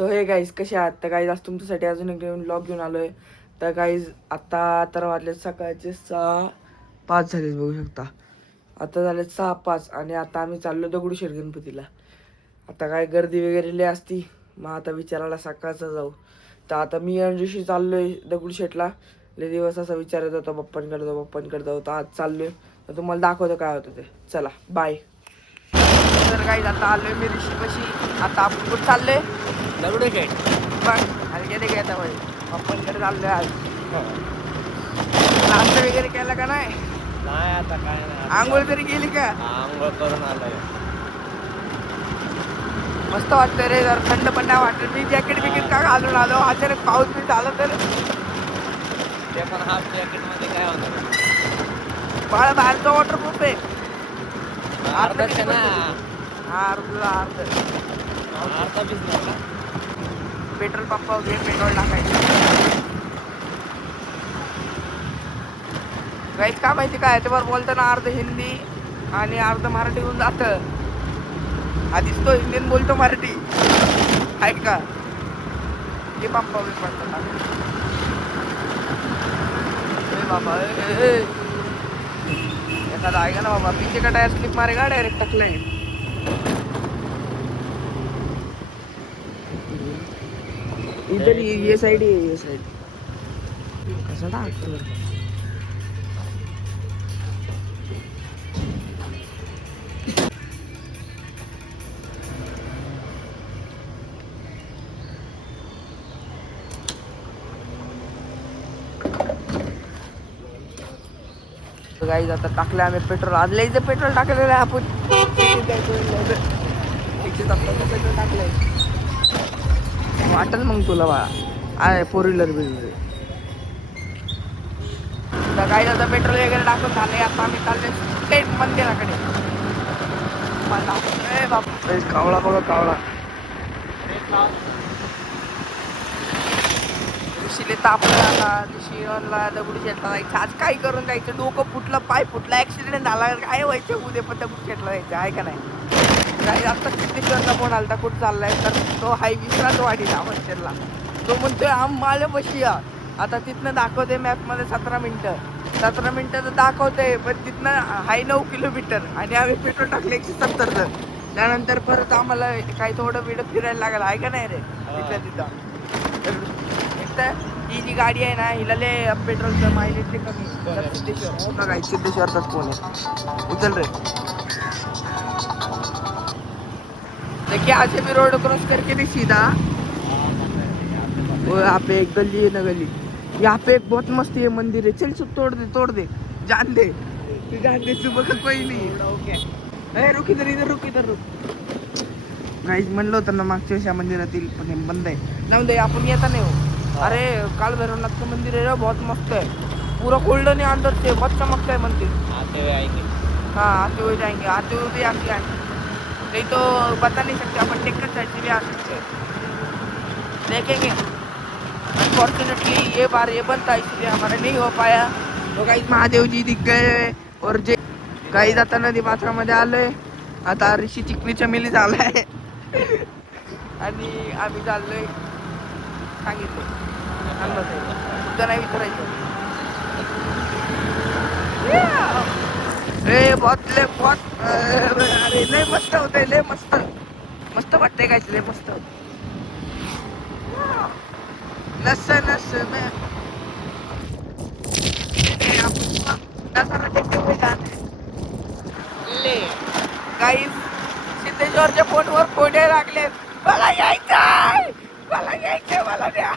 So हे guys कसे आहात तर गाईज आज तुमच्यासाठी अजून एक नवीन ब्लॉग घेऊन आलोय. तर गाईज आता तर वाजले सकाळचे 6:05 झालेत बघू शकता. आता झाले 6:05 आणि आता आम्ही चाललो दगडूशेठ गणपतीला. आता काय गर्दी वगैरे लय असती, मग आता विचारायला सकाळचं जाऊ. तर आता मी या दिवशी चाललोय दगडूशेठला. लय दिवस असा विचार येत होता पप्पांकडे जाऊ तर आज चाललोय. तर तुम्हाला दाखवतो काय होतं ते. चला बाय. तर गाईज आता आलोय मी ऋषीपाशी. आता आपण कुठं चाललोय? दगडूशेठ. पण हलक्याने घ्यायचा पाहिजे. पप्पांकडे चाललोय आज. नाश्ता वगैरे केला का नाही? नाही आता काय नाही. आंघोळ तरी केली का? आंघोळ करून आलोय. मस्त वाटतंय रे, जर थंड पण नाही वाटत. मी जॅकेट बिकेट का घालून आलो, अचानक पाऊस बी झाला तर ते पण हाफ जॅकेट मध्ये काय होणार? बाळा बाहेरचा वॉटरप्रूफ आहे. अर्धाच ना. अर्धा बिझनेस का? पेट्रोल पंप वगैरे पेट्रोल टाकायचं. काहीच का माहिती काय त्यावर बोलताना अर्ध हिंदी आणि अर्ध मराठी होऊन जातं. आधीच तो हिंदीन बोलतो मराठी आहे का? हे पंप वगैरे पडतात बाबा. एखादा ऐका ना बाबा, पीछे का टायर स्लिप मारेगा डायरेक्ट टकले. इधर ये साइड है, ये साइड कसा टाकतो. गाईज आता टाकलं आम्ही पेट्रोल. आज लईच पेट्रोल टाकलेलं आहे आपण. 170 पेट्रोल टाकलंय. वाटल मग तुला बा आहे 4 व्हीलर बिल. तर गाईज आता पेट्रोल वगैरे टाकून झाले. आता आम्ही चाललोय स्टेट मंदिराकडे. बाप कावळा बघा कावळा. ऋषीले तापलं. आता ऋषीला दगडूशेठला जायचं. आज काय करून जायचं? डोकं फुटलं, पाय फुटला, ऍक्सिडेंट झाला, काय व्हायचं उद्या पण दगडूशेठला जायचं आहे का नाही? काही आता सिद्धेश्वरचा फोन आलता कुठं चाललाय, तर तो हाय विश्रांतवाडीला हॉस्टेलला. तो म्हणतोय आम्हाला बशी या. आता तिथनं दाखवते मॅपमध्ये 17 मिनिटं तर दाखवते, पण तिथनं हाय 9 किलोमीटर आणि आम्ही पेट्रोल टाकले 170. त्यानंतर परत आम्हाला काही थोडं वेळ फिरायला लागलं आहे का नाही रे? तिथं ही जी गाडी आहे ना, हिला लय पेट्रोलचं मायलेज कमी. सिद्धेश्वर बघा, सिद्धेश्वरचाच फोन आहे. उचल रे. देखिए आज से भी रोड क्रॉस करके भी सीधा वो यहाँ पे एक गली है ना, गली यहाँ पे एक बहुत मस्त ये मंदिर है. चल तोड़ दे जान दे सुबह का कोई नहीं. रुक इधर. गाईज म्हणलं होतं ना मागच्या वर्षी मंदिरातील, पण हे बंद आहे. जाऊन दे, आपण येता नाही हो. अरे काल भैरवनाथचं मंदिर है, बहुत मस्त है. पूरा गोल्डन है अंदर से, बहुत चमकता है मंदिर. आते हुए आएंगे. हाँ आते हुए जाएंगे, आते हुए भी आके आएंगे. नहीं तो बता नहीं सकते, अपन टेक्टर साइड से भी आ सकते हैं. देखेंगे. अनफॉर्चुनेटली ये बार ये बनता, इसलिए हमारा नहीं हो पाया. तो गाइस महादेव जी दिख गए. और जे गाइस आता नदी पात्रामध्ये आलोय. आता ऋषी चिकनी चमेली झालाय आणि आम्ही चाललोय सांगितलं तुझं नाही विचारायचं. बहुत अरे लय मस्त होतंय, लय मस्त वाटतंय काय, लय मस्त होत. नस में गाईस सिद्धेश्वरच्या फोनवर फोडे लागले. मला यायचंय, मला द्या.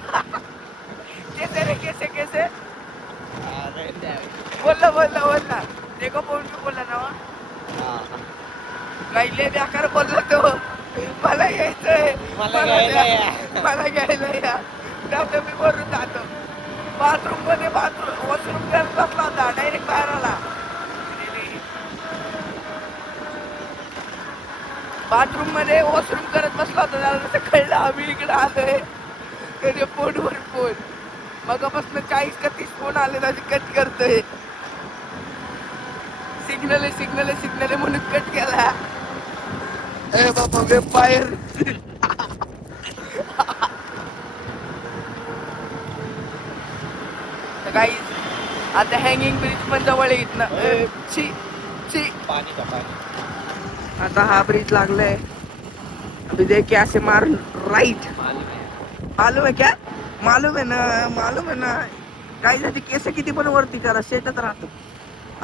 कैसे बोलला देखो फोन पे बोलला ना. गाईले बेकार बोलला तो. मला यायचंय, मला घ्यायला या. त्यामुळे मी वरून जातो. वॉशरूम करत बसला होता, डायरेक्ट बाहेर आला. बाथरूम मध्ये वॉशरूम करत बसला होता. त्याला तसं कळलं आम्ही इकडे आलोय. त्याच्या फोनवर फोन मगापासून 40-30 फोन आले, त्याची कट करतोय. सिग्नल म्हणून कट केला. बाबा वेब फायर काही आता हँगिंग ब्रिज पण जवळ आहे इथनं. ची ची. पाणी का पाणी. आता हा ब्रिज लागलाय. अभी देख के ऐसे मार राइट. मालूम है क्या? मालूम है ना काही केस किती पण वरती करा शेतात राहतो.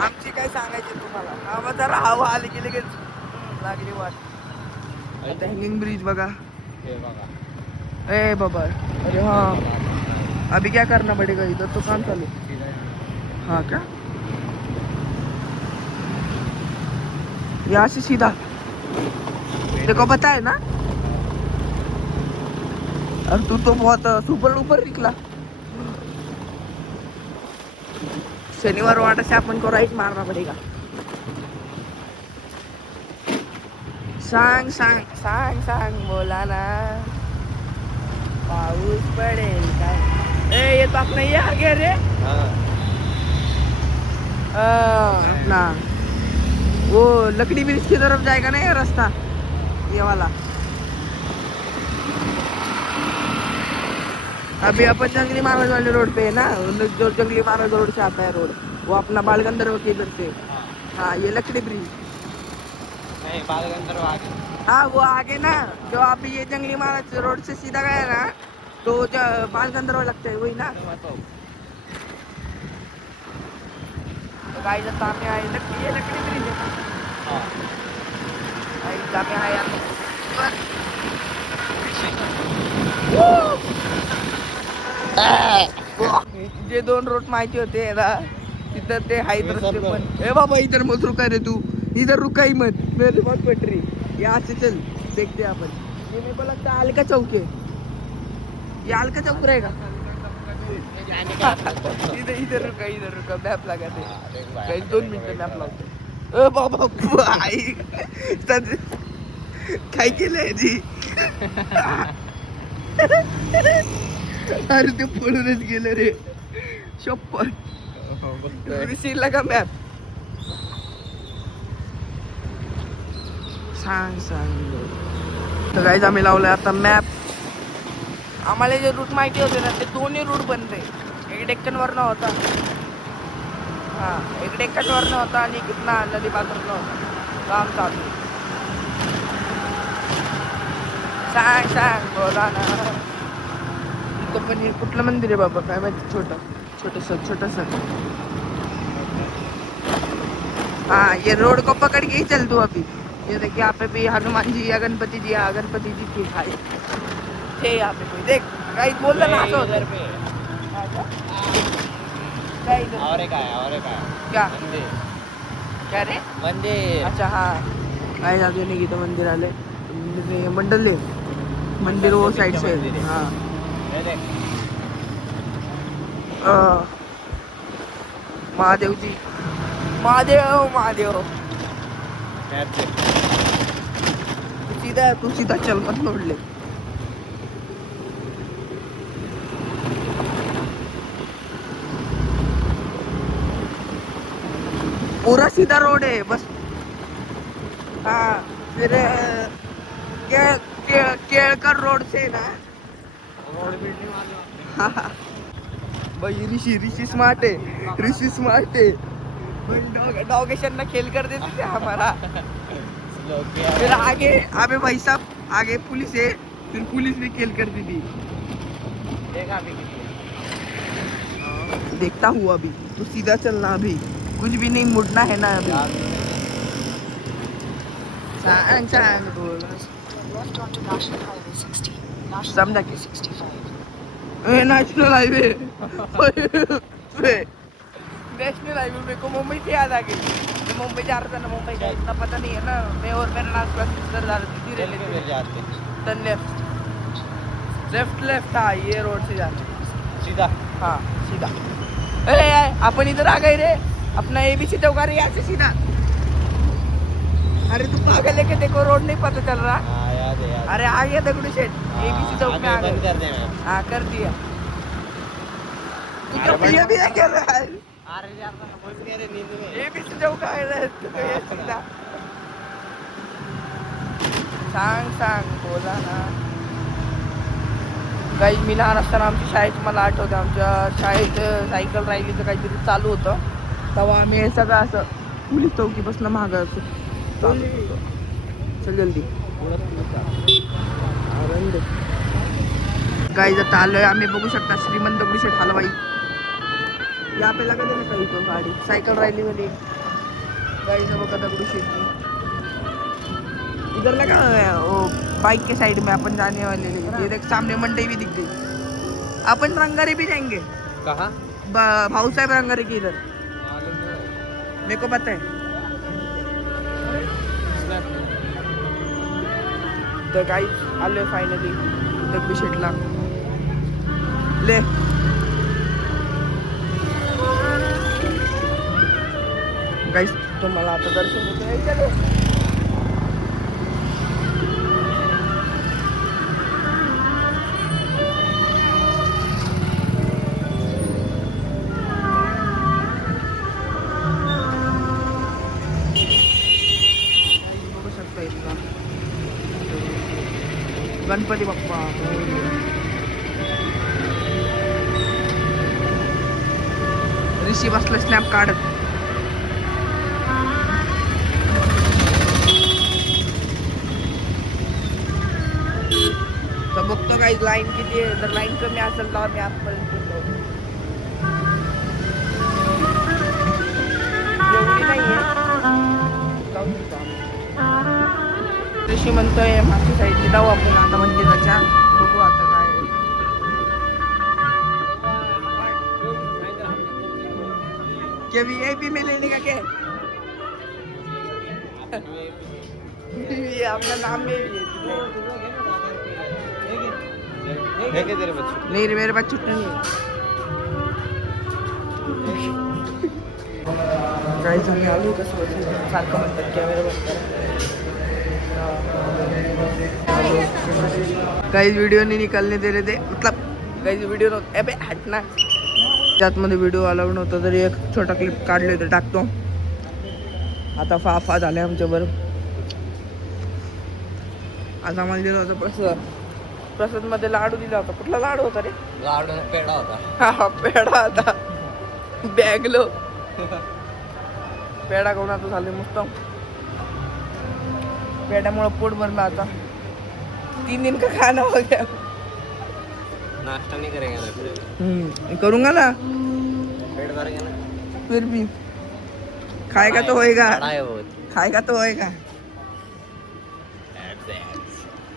आमची काय सांगायची तुम्हाला. आम्हाला जरा हवा आली की लगेच लागली वाट. आता हँगिंग ब्रिज बघा. हे बघा. ए बाबा अरे हाँ अभी क्या करना पड़ेगा इधर तो काम चालू. हाँ क्या यहाँ से सीधा देखो पता है ना. और तू तो बहुत सुपर ऊपर निकला. शनिवार वाटा से अपन को राइट मारना पड़ेगा. सांग सांग सांग सांग बोला ना पाऊस पडेल काय. ए ये तो अपना ये आ गया रे. अपना वो लकड़ी ब्रिज की तरफ जाएगा ना ये रास्ता ये वाला. अभी अपन जंगली महाराज वाले रोड पे है ना. जो जंगली महाराज रोड से आता है रोड वो अपना बाल गंधर्व के इधर से. हाँ ये लकड़ी ब्रिज. नहीं बाल गंधर्व आगे. हाँ वो आगे ना जो आप ये जंगली महाराज रोड से सीधा गया ना तो बाल गंधर्व लगता है वही ना. तो गाइस आता आम्ही आहे लकड़ी ब्रिज आहे. गाइस आम्ही आहे जे 2 रोड माहिती होते ना तिथं ते हाईत रस्ते पण. ए बाबा इधर मत रुका रे तू. इधर रुका ही मत मेरे मत पटरी. यहाँ से चल देखते हैं अपन. ये मेरे को लगता है अलका चौक है. ये अलका चौक रहेगा. इधर रुका मॅप लगाते. काही 2 मिनिटं मॅप लावतो. ए बाबा आई काय केलंय जी. अरे ते पळूनच गेलं रे. शप्पथ विसरला का मॅप. सांग तर गाईज आम्ही लावलंय आता मॅप. आम्हाला जे रूट माहिती होते ना ते 2 रूट बनते. एक डेक्कनवरनं होता. हा एक डेक्कनवरनं होता आणि कितना नदी पात्रातनं होता. काम चालू. सांग बोला ना. इथं पण हे कुठलं मंदिर आहे बाबा काय माहिती. छोटस. हाँ ये रोड को पकड़ के ही चल तू अभी. ये देखिए यहाँ पे भी हनुमान जी या गणपति जी की खाई थे यहाँ पे. कोई देख कहीं बोल रहा ना तो इधर पे और एक आया क्या मंदिर. क्या रे मंदिर. अच्छा हाँ काय आगे नहीं गीता मंदिर आले. मंडल मंदिर वो साइड से. हाँ ये देख. महादेव जी. महादेव तू सीधा चल मत मोड़ ले. पूरा सीधा रोड है बस. हाँ फिर केळकर रोड से ना. भाई ऋषि स्मार्ट है. डॉगेशन ना खेल कर देते थे हमारा. फिर आगे अबे भाई साहब आगे पुलिस है. फिर पुलिस भी खेल कर दी थी. देखता हूँ अभी. तो सीधा चलना अभी कुछ भी नहीं मुड़ना है ना अभी. सांग बोल. समझा के नेशनल हाईवे. नेशनल हाईवे मेरे को मुंबई से याद आ गई. मैं मुंबई जा रहा था ना. मुंबई का इतना पता नहीं है ना. मैं और मेरा नाम प्लस जा रहे थे. लेफ्ट हाँ ये रोड से जाते सीधा. हाँ सीधा. अपन इधर आ गए रे. अपना ABC चौक आ रही है यहाँ से सीधा. अरे तू पागल लेके देखो रोड नहीं पता चल रहा. याद है. अरे आ गया दगड़ू शेठ. ABC चौक में आ बंद गए. कर दे. हाँ कर दिया. तू तो ये भी है क्या रहा है. अरे यार बोल के रे नींद में. ABC चौक आ रहा है तू तो ये सीधा. सांग बोला ना. काही मी लहान असताना आमच्या शाळेत मला आठवतं आमच्या शाळेत सायकल राहिलीचं काहीतरी चालू होतं तेव्हा आम्ही हे सगळं असं पोलीस चौकीपासून मागं चालू होतो. चल जल्दी काही जर आलोय आम्ही बघू शकता श्रीमंत दगडूशेठ हलवाई या पे लगा देना कहीं तो गाड़ी साइकिल रैली वाली गाड़ी सब का दगडूशेठ की इधर लगा हुआ है वो बाइक के साइड में अपन जाने वाले ये देख सामने मंडी भी दिख गई अपन रंगारी भी जाएंगे कहाँ? भाऊ साहेब रंगारी की इधर मेरे को पता है तर गाईज आलोय फायनली दगडूशेठला ले गाईज तुम्हाला आता दर्शन होतं बघू शकता इथला गणपती बाप्पा ऋषी बसला स्नॅप काढत तर बघतो काही लाईन किती आहे जर लाईन कमी असेल तर मी आजपर्यंत एवढी नाहीये जाऊ शकतो आम्ही. ऋषी म्हणतोय मागच्या साईडची जाऊ आपण आता मंदिराच्या बघू आता काय आहे. क्या VIP में लेने का क्या है? ये अपना नाम में भी है क्या तेरे बच्चे? नहीं रे मेरे पास छुट्टी नहीं है गाइस तुम्ही आलो कसं सारखं म्हणतात कॅमेरा बंद करा गाइस वीडियो नहीं निकालने दे रहे थे मतलब गाइस वीडियो अबे हटना त्यातमध्ये व्हिडिओ अलाउड नव्हता तरी एक छोटा क्लिप काढले तर टाकतो आता फाफा झाले आमच्यावर आज आम्हाला दिला होता प्रसाद मध्ये लाडू दिला होता कुठला लाडू होता रे लाडू पेढा होता. हा पेढा होता बॅगलो पेढा खाऊन आता झाले मस्त पेढ्यामुळे पोट भरला आता 3 दिन का खाना हो गया नाश्ता नहीं करेंगे ना फिर करूंगा ना पेट भरेंगे ना फिर भी खाएगा तो होएगा बड़ा है बहुत. खाएगा तो होएगा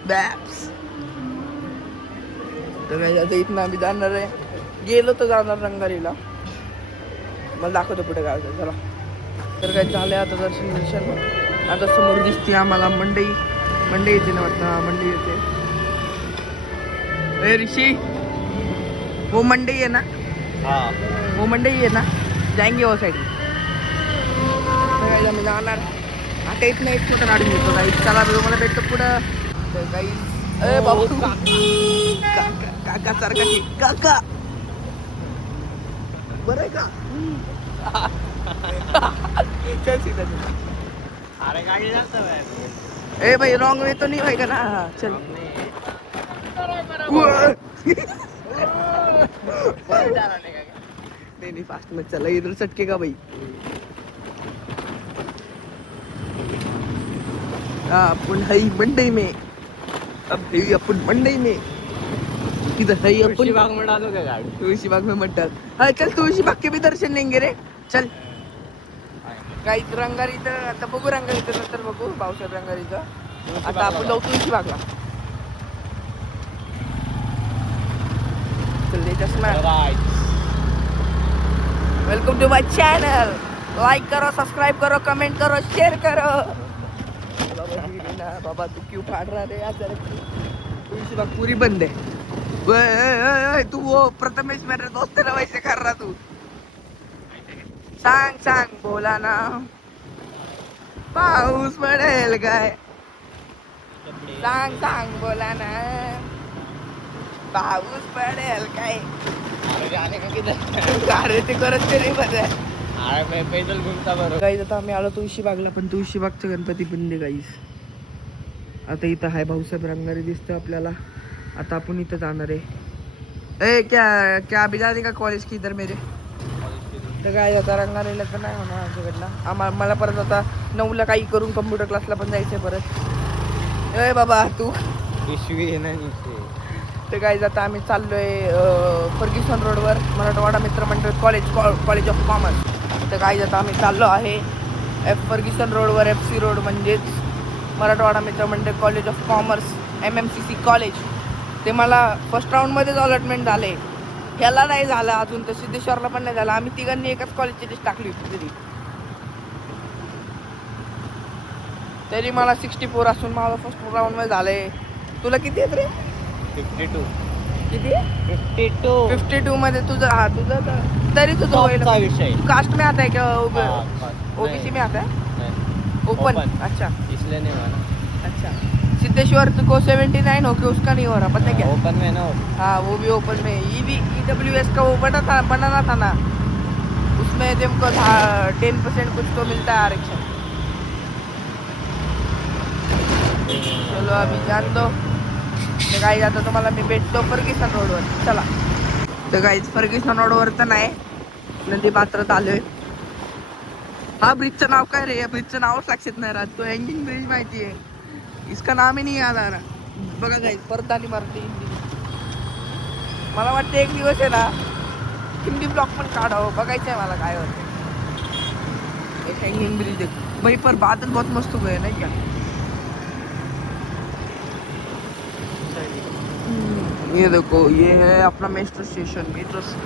बॅप्स तर काही आता इथनं आम्ही जाणार आहे गेलो तर जाणार रंगारीला मला दाखवतो पुढे काय चला तर काय झालं आता दर्शन आता समोर दिसते आम्हाला मंडई येते ना वाटतं मंडई येते ए ऋषी वो मंडई है ना हाँ वो मंडई है ना जाएंगे वो साइड आम्ही जाणार आता इथनं एक छोटा गाडी मिळतो काही चला मला भेटतो पुढं तर काही ए बाबू काका सारखा की काका बरं आहे का चल सीधा चल अरे गाड़ी जाता है ए भाई रॉन्ग वे तो नहीं होएगा ना हाँ, चल नहीं फास्ट में चला इधर सटकेगा भाई अपन है मंडई में अब है अपन मंडई में किधर है अपन तुलसी बाग में डालोगे गाड़ी तुळशी बाग में मत डाल हाँ चल तुळशी बाग के भी दर्शन लेंगे रे चल काही रंगारीचं आता बघू रंगारीचं नंतर बघू भाऊसाहेब रंगारीचं आता आपण जाऊ तुळशी बागला चल दे चष्मा welcome to my channel like करो सब्सक्राइब करो कमेंट करो शेयर करो बाबा तू क्यों फाड़ रहा रे यार तुळशी बाग पूरी बंद है तू वो प्रथमेश मेरे दोस्त है ना वैसे कर रहा तू सांग बोला ना पाऊस पडेल काय सांग बोला ना पाऊस पडेल काय अरे जाने का किधर अरे ते करत ते नाही बरं अरे मैं पैदल घूमता बरो गाईज आता आम्ही आलो तुळशी बागला पण तुळशी बागचं गणपती बंद गाईज आता इथं हाय भाऊसाहेब रंगारी दिसतं आपल्याला आता आपण इथं जाणार आहे ए क्या क्या अभी जाने का कॉलेज की इधर मेरे तर काय आता रंगारेला तर नाही होणार आमच्याकडला मला परत आता 9ला काही करून कम्प्युटर क्लासला पण जायचंय परत. ए बाबा तू पिशवी आहे ना नीचे. तर काय आता आम्ही चाललोय फर्ग्युसन रोडवर मराठवाडा मित्रमंडळ कॉलेज ऑफ कॉमर्स. तर काय आता आम्ही चाललो आहे फर्ग्युसन रोडवर FC रोड म्हणजेच मराठवाडा मित्रमंडळ college of commerce MMCC college. ते मला फर्स्ट राऊंडमध्येच अलॉटमेंट झाले, ह्याला नाही झालं अजून, तर सिद्धेश्वरला पण नाही झालं. आम्ही तिघांनी एकाच कॉलेजची लिस्ट टाकली होती तरी मला 64 असून माझं फर्स्ट राऊंडमध्ये झालंय. तुला किती आहेत रे? 52. किती? 52. 52 मध्ये तुझं हा तुझं तरी तुझं होईल. टॉपचा विषय. तू कास्ट में आता है क्या? हाँ, ओबीसी में आता है? नहीं, ओपन. Open. अच्छा इसलिए नहीं माना. अच्छा. सिद्धेश्वर को 79 हो के उसका नहीं हो रहा, पता है क्या? ओपन में ना. हाँ वो भी ओपन में. EWS का वो बनाना था ना, उसमें तुमको 10% कुछ तो मिलता है आरक्षण. चलो अभी जान दो. तर काही आता तुम्हाला मी भेटतो फर्ग्युसन रोडवर. चला. तर काही फर्ग्युसन रोडवर तर नाही, नदी पात्रात आलोय. हा ब्रिजचं नाव काय रे? या ब्रिजचं नावच लक्षात नाही राहत. तो हँगिंग ब्रिज माहिती आहे, इसका नाम ही नाही याद आ रहा. बघा काही परत आली मराठी हिंदी. मला वाटतं एक दिवस आहे ना हिंदी ब्लॉग पण काढावं, बघायचं आहे मला काय होतं. एक हँगिंग ब्रिज भाई, पर बादल बहुत मस्त हुए नहीं क्या? ये देखो, ये है अपना metro station. Metro station.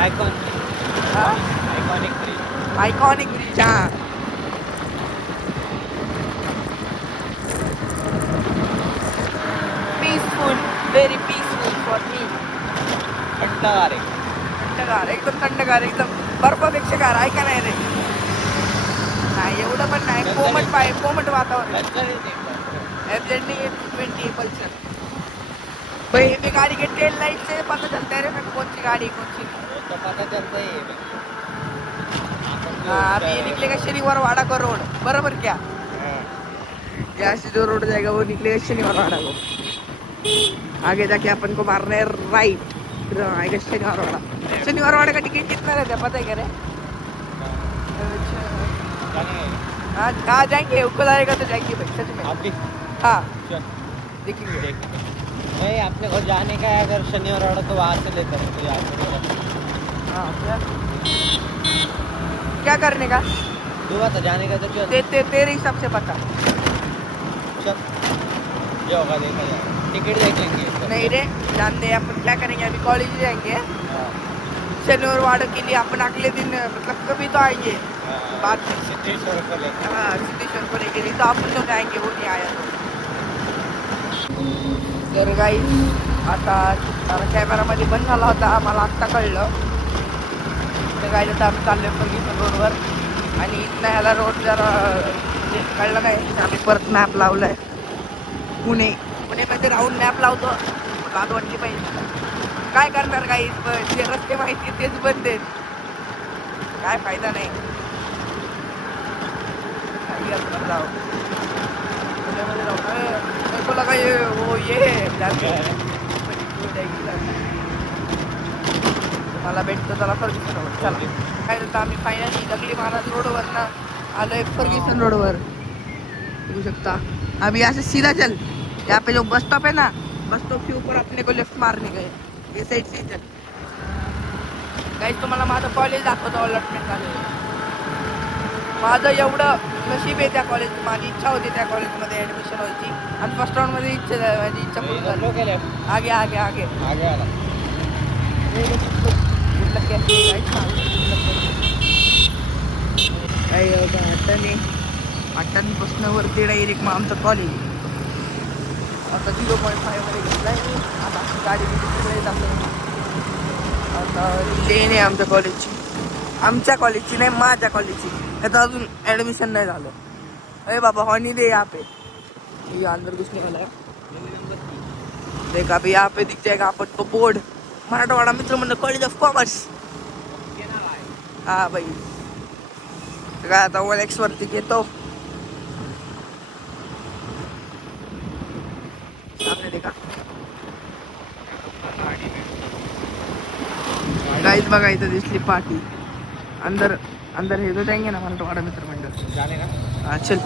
Iconic bridge. Iconic bridge. हाँ peaceful, very peaceful for me. थंडगार आहे. थंडगार, एकदम थंडगार, एकदम बर्फापेक्षा गार आहे का नाही रे? नाही एवढं पण नाही, कोमट वातावरण. FZ 20 पल्सर भाई. ये गाड़ी के टेल लाइट से पता चलता है रे मेरे को कौन सी गाड़ी कौन सी. तो पता चलता ही है. हाँ अभी ये निकलेगा शनिवार वाड़ा का रोड, बराबर क्या? यहाँ से जो रोड जाएगा वो निकलेगा शनिवार वाड़ा को. आगे जाके अपन को मारना है राइट, फिर आएगा शनिवार वाड़ा. शनिवार वाड़े का टिकट कितना रहता है पता है क्या रे? हाँ जाएंगे, ऊपर आएगा तो जाएंगे भाई, सच में. अभी हाँ चल देखेंगे. नहीं, अपने को जाने का है अगर शनिवार वाड़ा तो वहाँ से लेकर तो यहाँ से. हाँ क्या करने का? तू बता जाने का तो चल. तेरे हिसाब से बता. चल जो होगा देखा जाएगा. टिकट देख लेंगे. नहीं रे जान दे, अपन क्या करेंगे, अभी कॉलेज जाएंगे. हाँ. शनिवार वाड़े के लिए अपन अगले दिन मतलब कभी तो आएंगे. बात सिद्धेश्वर को लेकर. हाँ सिद्धेश्वर को लेके, नहीं तो अपन तो जाएंगे, वो नहीं आया तो. तर गाईस आता कॅमेरामध्ये बंद झाला होता, मला आत्ता कळलं. तर गाईस आता आम्ही चाललोय फर्ग्युसन रोडवर आणि इथनं ह्याला रोड जरा कळलं नाही, आम्ही परत मॅप लावलाय. पुणेमध्ये राहून मॅप लावतो, लाज वाटली पाहिजे. काय करणार गाईस, जे रस्ते माहिती तेच बंद आहेत, काय फायदा नाही. काही असणार जाऊ पुण्यामध्ये राहू. बोला काय हो ये मला भेटतो त्याला फर्ग्युसन रोड. चला काय होतं, आम्ही फायनली जंगली महाराज रोडवर ना आलोय फर्ग्युसन रोडवर. बघू शकता. अभी यहाँ से सीधा चल, यहाँ पे जो बस स्टॉप है ना, बस स्टॉप के ऊपर अपने को लेफ्ट मारने गए, ये साइड से चल. गाईस तुम्हाला माझं कॉलेज दाखवतो, अलॉटमेंट झालं. माझं एवढं नशीब आहे त्या कॉलेज, माझी इच्छा होती त्या कॉलेजमध्ये ॲडमिशन व्हायची आणि फर्स्ट राऊंडमध्ये माझी इच्छा पूर्ण झाली. आगे आगे आगे आगे वाला. अट्टांपासून वरती डायरेक्ट मग आमचं कॉलेज. आता 0.5 मध्ये घेतलाय मी. आता गाडी येत असेल. आता लेन आहे आमच्या कॉलेजची, आमच्या कॉलेजची नाही माझ्या कॉलेजची. आता अजून ॲडमिशन नाही झालं. अरे बाबा हॉलिडे यहाँ पे, ये अंदर घुसने वाला है. देख अभी यहाँ पे दिख जाएगा आपको बोर्ड, मराठवाड़ा मित्रमंडळ कॉलेज ऑफ कॉमर्स. हाँ भाई. काय आता OLX वरती घेतो. मध्ये का गाईज बघा इथं दिसली पार्टी अंदर अंदर हे तो जाएंगे ना मराठवाडा मित्र मंडळ जाने का हा चल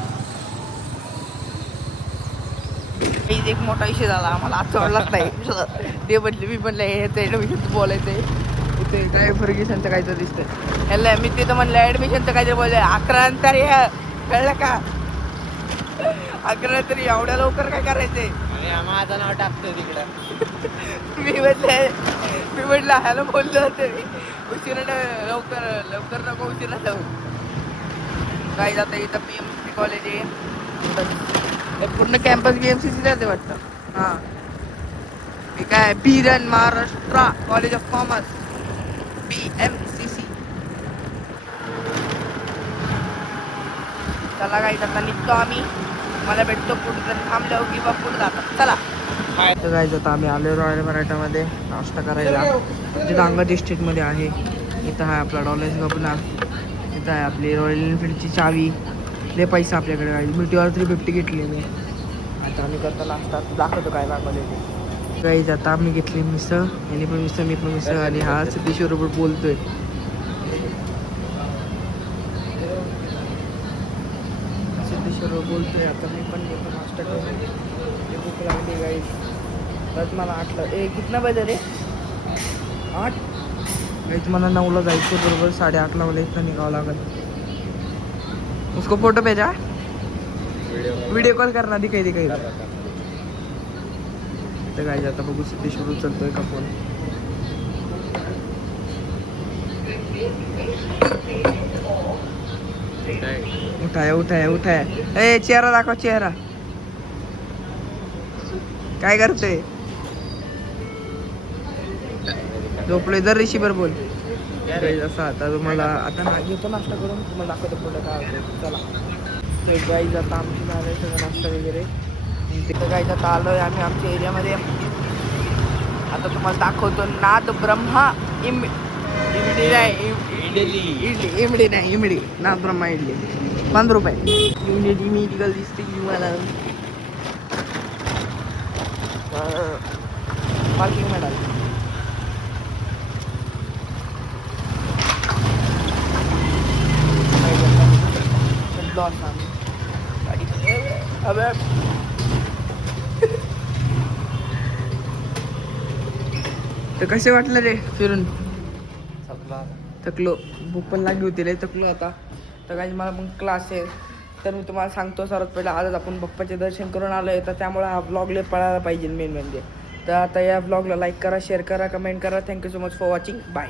गाईज एक मोठा विषय झाला आम्हाला आज आवडलाच नाही ते म्हटले मी म्हणलं हे ऍडमिशन बोलायचंय इथे काय फर्ग्युसनचं काहीतरी दिसतंय ह्याला मी तिथं म्हणलं ऍडमिशनचं काहीतरी बोलले 11 नंतर हे कळलं का 11 तरी एवढ्या लवकर काय करायचंय आणि माझं नाव टाकतो तिकडं मी म्हटलं ह्याला बोललं होतं मी उशिरा लवकर लवकर नको उशिरा जाऊ काय जातं इथं PMC कॉलेज आहे हे पूर्ण कॅम्पस BMCC जाते वाटतं हां मी काय बीरन Maharashtra college of commerce BMCC चला काय आता निघतो आम्ही मला भेटतो पुढे जर थांबल्यावर किंवा पुढे जातात चला तर काय जातं आम्ही आलो रॉयल मराठामध्ये नाश्ता करायला जे दांगट इस्टेटमध्ये आहे इथं आहे आपला डॉलेज गपना इथं आहे आपली रॉयल एनफिल्डची चावी लय पैसा आपल्याकडे आहे मिटीवर 350 घेतली मी आता आम्ही करतो नाश्ता दाखवतो काय दाखवले ते काही जाता आम्ही घेतली मिसळ यांनी पण मिसळ मी पण मिसळ आणि हा सिद्धेश्वरबरोबर बोलतोय सिद्धेश्वरवर बोलतोय आता मी पण घेतो नाश्ता करून भूक लागली गाईस तर मला 8ला कितना बजे रे 8 गाईस मला 9ला जायचं बरोबर 8:30ला मला इथं निघावं लागेल उसको फोटो भेजा व्हिडिओ कॉल करना दिखाई तर काय जाता बघू सिद्धेश्वर उचलतोय का फोन उठाया ए चेहरा दाखव चेहरा काय करतोय झोपलोय जर ऋषीभर बोल असं आता तुम्हाला आता घेतो नाश्ता करून तुम्हाला दाखवतो पुढे काय होतं चला तर गाईज आता आमची झालं सगळं नाश्ता वगैरे तिथं गाईज आता आलो आहे आम्ही आमच्या एरियामध्ये आता तुम्हाला दाखवतो नाद ब्रह्मा इमडी नाही इमडी नाही इमडी नाद ब्रह्मा इडली 5 रुपये इमडी मेडिकल दिसते मला पार्किंग मिळाली तर कसे वाटलं रे फिरून थकलो भूक पण लागली होती रे थकलो आता तर काही मला पण क्लास आहे तर मी तुम्हाला सांगतो सर्वात पहिला आजच आपण बाप्पाचे दर्शन करून आलो आहे तर त्यामुळे हा ब्लॉग लय पळायला पाहिजे मेन म्हणजे तर आता या ब्लॉगला लाईक करा शेअर करा कमेंट करा thank you so much for watching bye